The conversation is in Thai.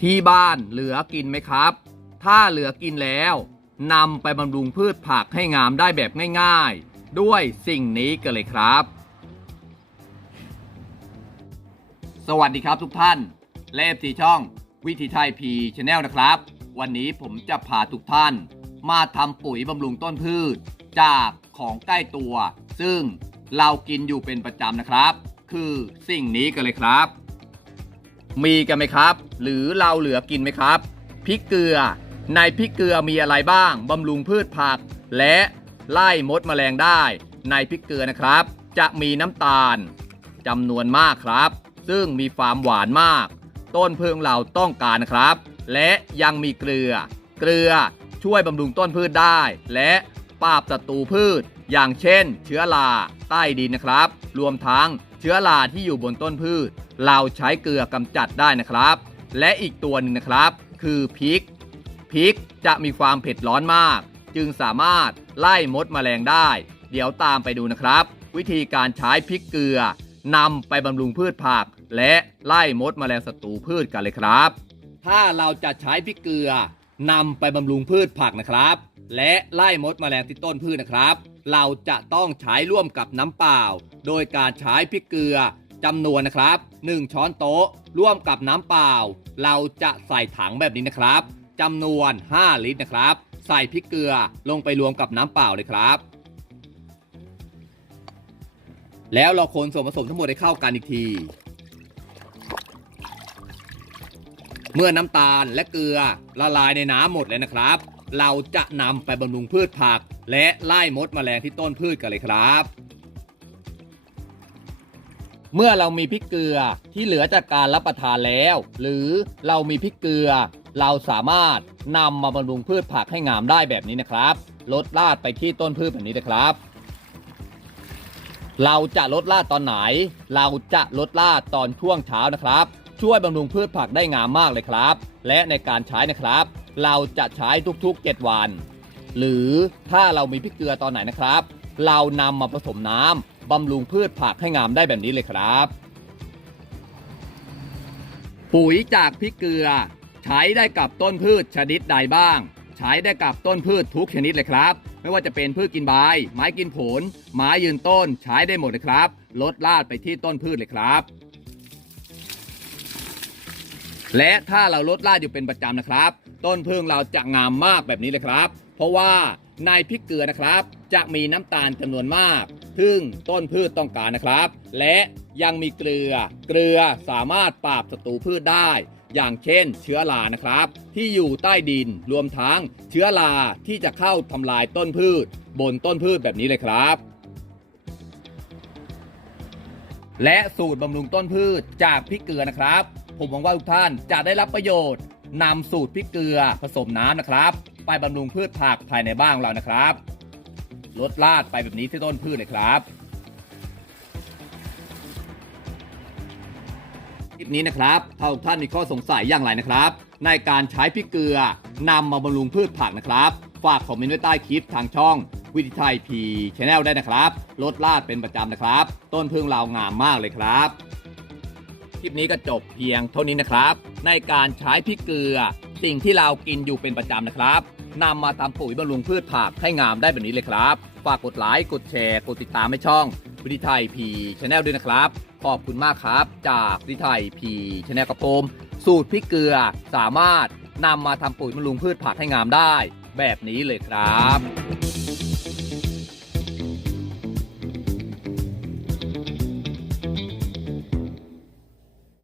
ที่บ้านเหลือกินไหมครับ ถ้าเหลือกินแล้วนำไปบำรุงพืชผักให้งามได้แบบง่ายๆ ด้วยสิ่งนี้กันเลยครับ สวัสดีครับทุกท่าน เลฟสีช่อง วิธีไทยพีชแนลนะครับ วันนี้ผมจะพาทุกท่าน มาทำปุ๋ยบำรุงต้นพืช จากของใกล้ตัว ซึ่งเรากินอยู่เป็นประจำนะครับ คือสิ่งนี้กันเลยครับ มีกันไหมครับ หรือเราเหลือกินไหมครับพริกเกลือ ในพริกเกลือมีอะไรบ้างบำรุงพืชผัก และไล่มดแมลงได้ ในพริกเกลือนะครับ จะมีน้ำตาลจำนวนมากครับ ซึ่งมีความหวานมาก ต้นพืชเราต้องการครับ และยังมีเกลือ เกลือช่วยบำรุงต้นพืชได้ และปราบศัตรูพืช อย่างเช่น เชื้อราใต้ดินนะครับ รวมทั้งเชื้อราที่อยู่บนต้นพืช เราใช้เกลือกำจัดได้นะครับ และอีกตัวหนึ่งนะครับ คือพริกพริกจะมีความเผ็ดร้อนมาก จึงสามารถไล่มดแมลงได้ เดี๋ยวตามไปดูนะครับ วิธีการใช้พริกเกลือ นำไปบำรุงพืชผัก และไล่มดแมลงศัตรูพืชกันเลยครับ ถ้าเราจะใช้พริกเกลือนำไปบำรุงพืชผักนะครับ และไล่มดแมลงที่ต้นพืชนะครับ เราจะต้องใช้ร่วมกับน้ำเปล่า โดยการใช้พริกเกลือจำนวนนะครับ 1 ช้อนโต๊ะ ร่วมกับน้ำเปล่า เราจะใส่ถังแบบนี้นะครับจำนวน 5 ลิตรนะครับ ใส่พริกเกลือลงไปรวมกับน้ำเปล่าเลยครับ แล้วเราคนส่วนผสมทั้งหมดให้เข้ากันอีกที เมื่อน้ำตาลและเกลือละลายในน้ำหมดแล้วนะครับ เราจะนำไปบำรุงพืชผัก และไล่มดแมลงที่ต้นพืชกันเลยครับ เมื่อเรามีพริกเกลือที่เหลือจากการรับประทานแล้ว หรือเรามีพริกเกลือ เราสามารถนำมาบำรุงพืชผักให้งามได้แบบนี้นะครับลดลาดไปที่ต้นพืชแบบนี้นะครับ เราจะลดล่าตอนไหน เราจะลดล่าตอนช่วงเช้านะครับ ช่วยบำรุงพืชผักได้งามมากเลยครับ และในการใช้นะครับ เราจะใช้ทุกๆ 7 วัน หรือถ้าเรามีพริกเกลือตอนไหนนะครับ เรานำมาผสมน้ำบำรุงพืชผักให้งามได้แบบนี้เลยครับ ปุ๋ยจากพริกเกลือ ใช้ได้กับต้นพืชชนิดใดบ้าง ใช้ได้กับต้นพืชทุกชนิดเลยครับ ไม่ว่าจะเป็นพืชกินใบไม้กินผล ไม้ยืนต้นใช้ได้หมดเลยครับลดลาดไปที่ต้นพืชเลยครับ และถ้าเราลดลาดอยู่เป็นประจำนะครับ ต้นพึ่งเราจะงามมากแบบนี้เลยครับ เพราะว่าในพริกเกลือนะครับ จะมีน้ำตาลจำนวนมาก ซึ่งต้นพืชต้องการนะครับ และยังมีเกลือ เกลือสามารถปราบศัตรูพืชได้ อย่างเช่น เชื้อรานะครับ ที่อยู่ใต้ดินรวมทั้งเชื้อราที่จะเข้าทำลายต้นพืช บนต้นพืชแบบนี้เลยครับ และสูตรบำรุงต้นพืชจากพริกเกลือนะครับ ผมหวังว่าทุกท่านจะได้รับประโยชน์นำสูตรพริกเกลือผสมน้ำนะครับ ไปบำรุงพืชผักภายในบ้านเรานะครับลดลาดไปแบบนี้ที่ต้นพืชเลยครับ คลิปนี้นะครับถ้าทุกท่านมีข้อสงสัยอย่างไรนะครับ ในการใช้พริกเกลือนำมาบำรุงพืชผักนะครับ ฝากคอมเมนต์ไว้ใต้คลิปทางช่องวิธีไทยพีชแนลได้นะครับลดลาดเป็นประจำนะครับ ต้นพึ่งเรางามมากเลยครับคลิปนี้ก็จบเพียงเท่านี้นะครับ ในการใช้พริกเกลือ สิ่งที่เรากินอยู่เป็นประจำนะครับนำมาทำปุ๋ยบำรุงพืชผักให้งามได้แบบนี้เลยครับ ฝากกดไลค์กดแชร์ กดติดตามให้ช่องวิธีไทยพีชแนลด้วยนะครับ ขอบคุณมากครับ จากดิไทยพีชแนลกระโปม สูตรพริกเกลือสามารถนำมาทำปุ๋ยบำรุงพืชผักให้งามได้ แบบนี้เลยครับ